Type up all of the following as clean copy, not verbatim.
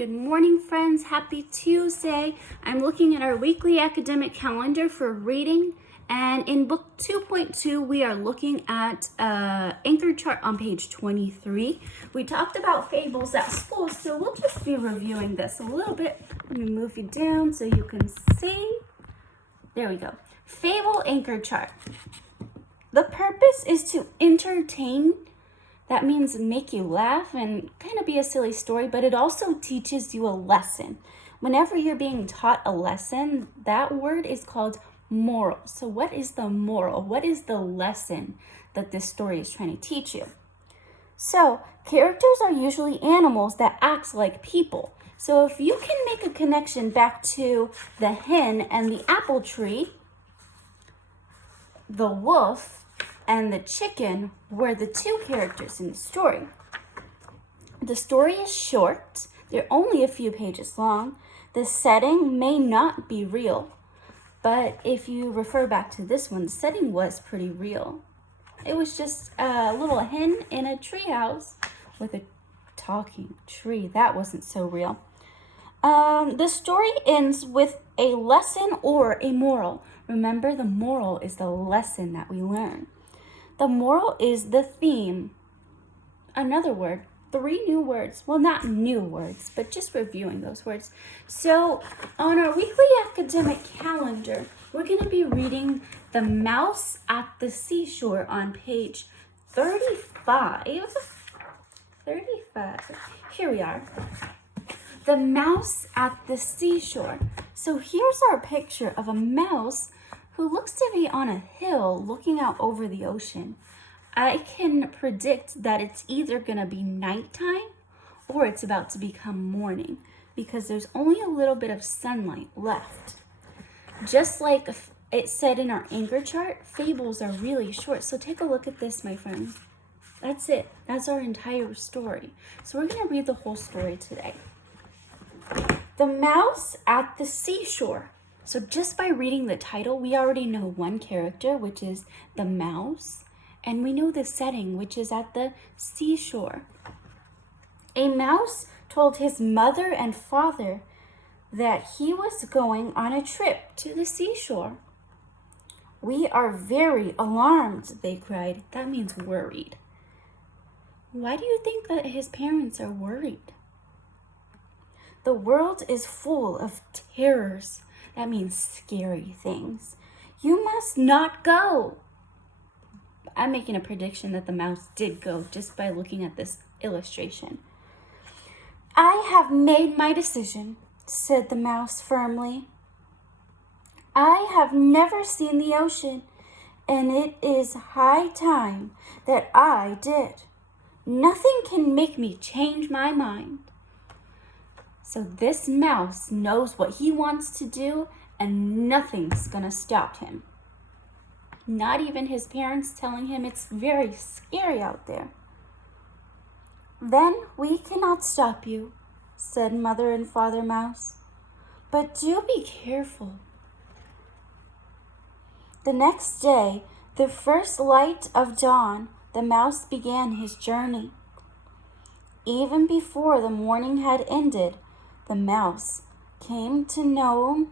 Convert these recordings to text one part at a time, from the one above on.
Good morning, friends. Happy Tuesday. I'm looking at our weekly academic calendar for reading, and in book 2.2, we are looking at anchor chart on page 23. We talked about fables at school, so we'll just be reviewing this a little bit. Let me move you down so you can see. There we go. Fable anchor chart. The purpose is to entertain. That means make you laugh and kind of be a silly story, but it also teaches you a lesson. Whenever you're being taught a lesson, that word is called moral. So what is the moral? What is the lesson that this story is trying to teach you? So characters are usually animals that act like people. So if you can make a connection back to the hen and the apple tree, the wolf and the chicken were the two characters in the story. The story is short. They're only a few pages long. The setting may not be real, but if you refer back to this one, the setting was pretty real. It was just a little hen in a treehouse with a talking tree. That wasn't so real. The story ends with a lesson or a moral. Remember, the moral is the lesson that we learn. The moral is the theme. Another word, 3 new words. Well, not new words, but just reviewing those words. So on our weekly academic calendar, we're going to be reading The Mouse at the Seashore on page 35. Here we are. The Mouse at the Seashore. So here's our picture of a mouse who looks to be on a hill looking out over the ocean. I can predict that it's either going to be nighttime or it's about to become morning because there's only a little bit of sunlight left. Just like it said in our anchor chart, fables are really short. So take a look at this, my friends. That's it. That's our entire story. So we're going to read the whole story today. The Mouse at the Seashore. So just by reading the title, we already know one character, which is the mouse, and we know the setting, which is at the seashore. A mouse told his mother and father that he was going on a trip to the seashore. "We are very alarmed," they cried. That means worried. Why do you think that his parents are worried? "The world is full of terrors." That means scary things. "You must not go." I'm making a prediction that the mouse did go just by looking at this illustration. "I have made my decision," said the mouse firmly. "I have never seen the ocean, and it is high time that I did. Nothing can make me change my mind." So this mouse knows what he wants to do, and nothing's gonna stop him. Not even his parents telling him it's very scary out there. "Then we cannot stop you," said Mother and Father Mouse. "But do be careful." The next day, the first light of dawn, the mouse began his journey. Even before the morning had ended, the mouse came to know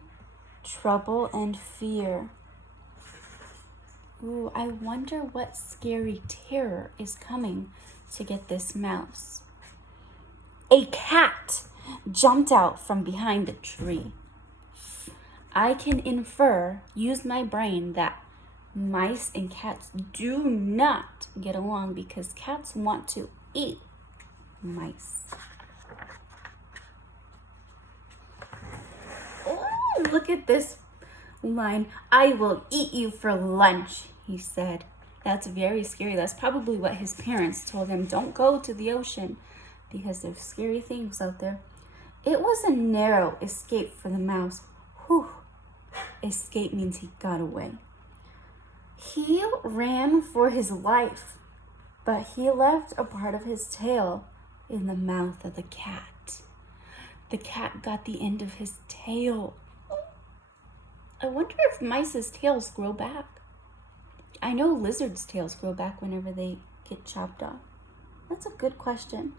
trouble and fear. Ooh, I wonder what scary terror is coming to get this mouse. A cat jumped out from behind a tree. I can use my brain, that mice and cats do not get along because cats want to eat mice. Look at this line. "I will eat you for lunch," he said. That's very scary. That's probably what his parents told him. Don't go to the ocean because there's scary things out there. It was a narrow escape for the mouse. Whew. Escape means he got away. He ran for his life, but he left a part of his tail in the mouth of the cat. The cat got the end of his tail. I wonder if mice's tails grow back. I know lizards' tails grow back whenever they get chopped off. That's a good question.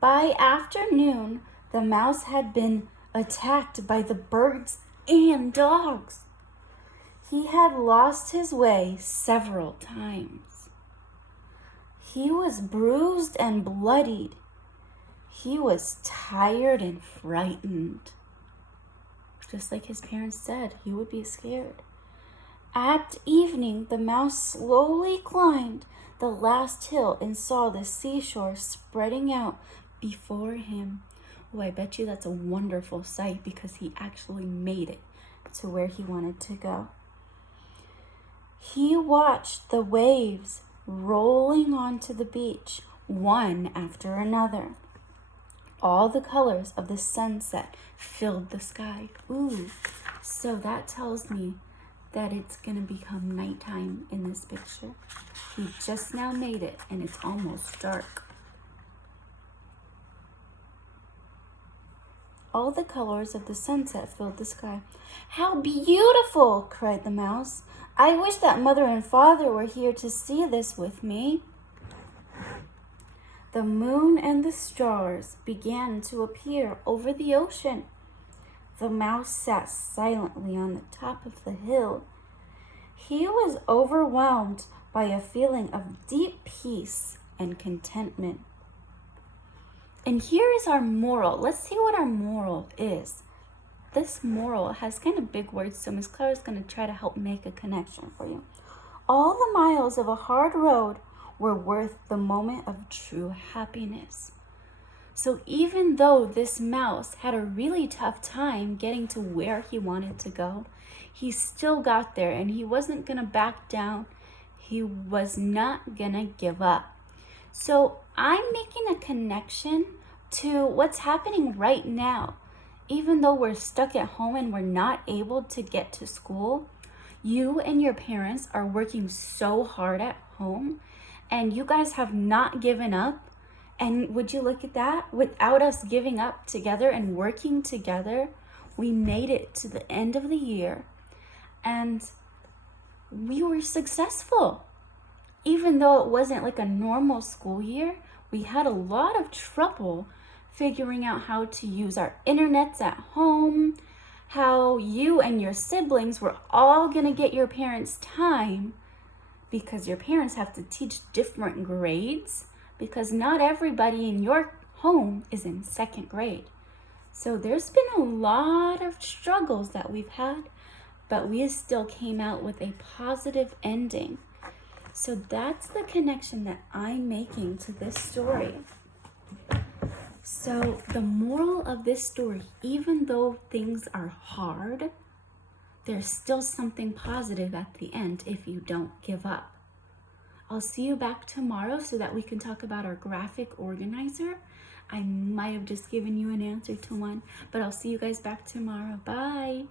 By afternoon, the mouse had been attacked by the birds and dogs. He had lost his way several times. He was bruised and bloodied. He was tired and frightened. Just like his parents said, he would be scared. At evening, the mouse slowly climbed the last hill and saw the seashore spreading out before him. Oh, I bet you that's a wonderful sight because he actually made it to where he wanted to go. He watched the waves rolling onto the beach, one after another. All the colors of the sunset filled the sky. Ooh, so that tells me that it's gonna become nighttime in this picture. He just now made it and it's almost dark. All the colors of the sunset filled the sky. How beautiful, cried the mouse. I wish that mother and father were here to see this with me. The moon and the stars began to appear over the ocean. The mouse sat silently on the top of the hill. He was overwhelmed by a feeling of deep peace and contentment. And here is our moral. Let's see what our moral is. This moral has kind of big words, so Miss Claire is going to try to help make a connection for you. All the miles of a hard road were worth the moment of true happiness. So even though this mouse had a really tough time getting to where he wanted to go, he still got there and he wasn't going to back down. He was not going to give up. So I'm making a connection to what's happening right now. Even though we're stuck at home and we're not able to get to school, you and your parents are working so hard at home and you guys have not given up. And would you look at that? Without us giving up together and working together, we made it to the end of the year and we were successful. Even though it wasn't like a normal school year, we had a lot of trouble figuring out how to use our internets at home, how you and your siblings were all gonna get your parents' time because your parents have to teach different grades because not everybody in your home is in second grade. So there's been a lot of struggles that we've had, but we still came out with a positive ending. So that's the connection that I'm making to this story. So the moral of this story, even though things are hard, there's still something positive at the end if you don't give up. I'll see you back tomorrow so that we can talk about our graphic organizer. I might have just given you an answer to one, but I'll see you guys back tomorrow. Bye.